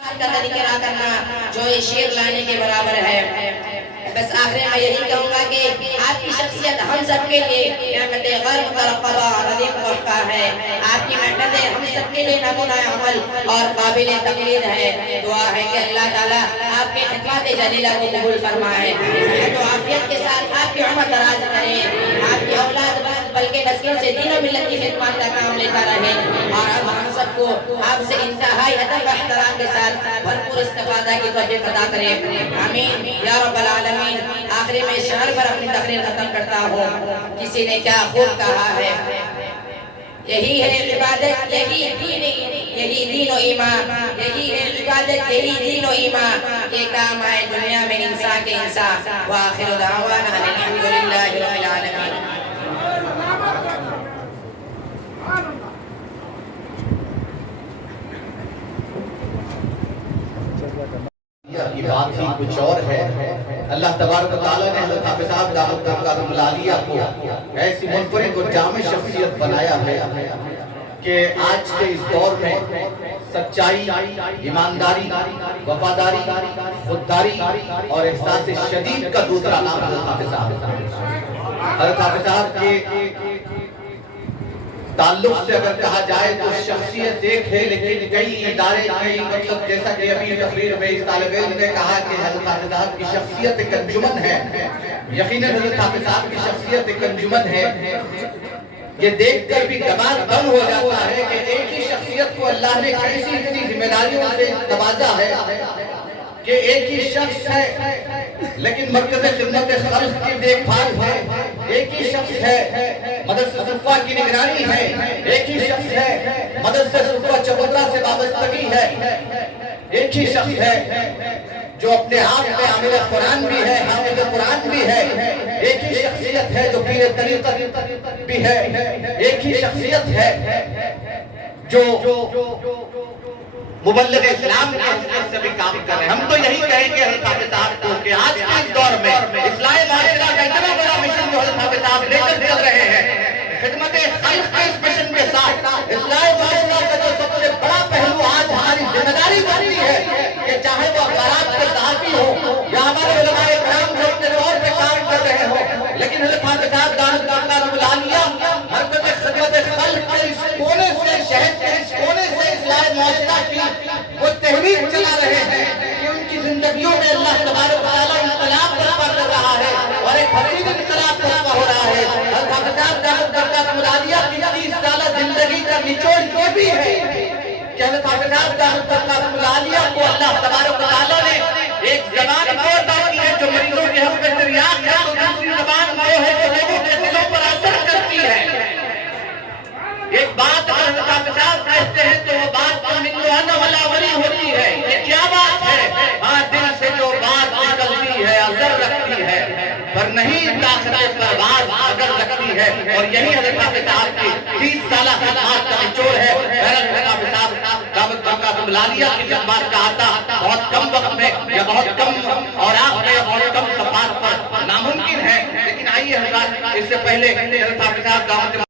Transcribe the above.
کا تذکرہ کرنا جو شیر لانے کے برابر ہے۔ بس آخر میں یہی کہوں گا کہ آپ کی شخصیت ہم سب کے لیے نعمت غرب کا رقبہ عظیم تحفہ ہے۔ آپ کی محنتیں ہم سب کے لیے نمونہ عمل اور قابل تقلید ہے۔ دعا ہے کہ اللہ تعالیٰ آپ کے خدمات جلیلہ کو قبول فرمائے، صحت و عافیت کے ساتھ آپ کی عمر دراز کرے، آپ کی اولاد بس بلکہ نسلوں سے دین و ملت کی خدمات کا کام لیتا رہے، اور اب ہم سب کو آپ سے انتہائی ادب و احترام کے ساتھ بھرپور استفادہ کی توفیق عطا کرے، آمین یا رب العالمین۔ آخری میں شعر پر اپنی تقریر ختم کرتا ہوں۔ کسی نے کیا خوب کہا ہے، یہی ہے عبادت، یہی دین و ایمان، یہی ہے عبادت، یہی دین و ایمان، یہ کام آئے دنیا میں انسان کے انسان۔ وآخر دعوانا الحمدللہ رب العالمین۔ کی بات ہی کچھ اور ہے۔ اللہ تبارک و تعالیٰ نے حضرت حافظ صاحب دامت برکاتہم العالیہ کو ایسی منفرد و جامع شخصیت بنایا ہے کہ آج کے اس دور میں سچائی، ایمانداری، وفاداری، خودداری اور احساس شدید کا دوسرا نام حضرت حافظ صاحب ہے۔ حضرت حافظ صاحب کے تعلق سے اگر کہا جائے تو شخصیت ایک ہے، لیکن کئی ادارے، کئی مطلب جیسا کہ ابھی تقریر میں اس طالب علم نے کہا کہ حضرت حافظ صاحب کی شخصیت ایک انجمن ہے۔ یقیناً حضرت حافظ صاحب کی شخصیت ایک انجمن ہے۔ یہ دیکھ کر بھی دماغ دم ہو جاتا ہے کہ ایک ہی شخصیت کو اللہ نے کیسی اتنی ذمہ داریوں سے نوازا ہے کہ ایک ہی شخص ہے لیکن مرکز خدمت خلق کی دیکھ بھال ہے، ایک ہی شخص ہے مدرسہ صفہ کی نگرانی ہے، ایک ہی شخص ہے مدرسہ صفہ چبوترا سے وابستگی ہے، ایک ہی شخص ہے جو اپنے آپ میں عامل قرآن بھی ہے، حافظ قرآن بھی ہے، ایک ہی شخصیت ہے جو پیر طریقت بھی ہے، ایک ہی شخصیت ہے جو مبلغ اسلام کے حیثیت سے بھی کام کر رہے ہیں۔ ہم تو یہی کہیں گے حضرت حافظ صاحب کو کہ آج کے اس دور میں اصلاح معاشرہ کا اتنا بڑا مشن جو حضرت حافظ صاحب لے کر چل رہے ہیں، خدمت خلق کے اس مشن کے ساتھ اصلاح معاشرہ کا جو سب سے بڑا پہلو آج ہماری ذمہ داری بنتی ہے کہ چاہے وہ اخبارات کے صحافی ہو یا ہمارے علماء کرام جو اپنے طور پہ کام کر رہے ہوں، لیکن حضرت حافظ صاحب دامت برکاتہم العالیہ مرکز خدمت خلق کے اس کونے سے، شہر کے اس کونے سے اصلاح معاشرہ کی وہ تحریک چلا رہے ہیں کہ ان کی زندگیوں میں اللہ تبارک و تعالیٰ انقلاب برپا کر رہا ہے اور ایک حسین انقلاب برپا ہو رہا ہے۔ حضرت حافظ صاحب دامت برکاتہم العالیہ کی 30 سالہ زندگی کا نچوڑ یہ بھی ہے کہ حضرت حافظ صاحب دامت برکاتہم العالیہ کو اللہ تبارک و تعالیٰ نے ایک زبان کو عطا کی ہے جو مریضوں کے حق میں تریاق ہے، تو دوسری زبان وہ ہے جو لوگوں کے دلوں پر اثر کرتی ہے۔ ایک بات اگر حضرت حافظ صاحب کہتے ہیں تو وہ بات من وانا ولا ولی ہوتی ہے۔ یہ کیا بات ہے؟ ہاں، دل سے جو بات نکلتی ہے اثر رکھتی ہے، پر نہیں طاقت پرواز اگر رکھتی ہے، اور یہی حضرت حافظ صاحب کی 30 سالہ خدمات کا نچوڑ ہے۔ حضرت حافظ صاحب دامت برکاتہم العالیہ کی خدمات کا آتا بہت کم وقت میں یا بہت کم اوراق میں یا بہت کم صفحات پر ناممکن ہے، لیکن آئیے حضرات اس سے پہلے حضرت حافظ صاحب دامت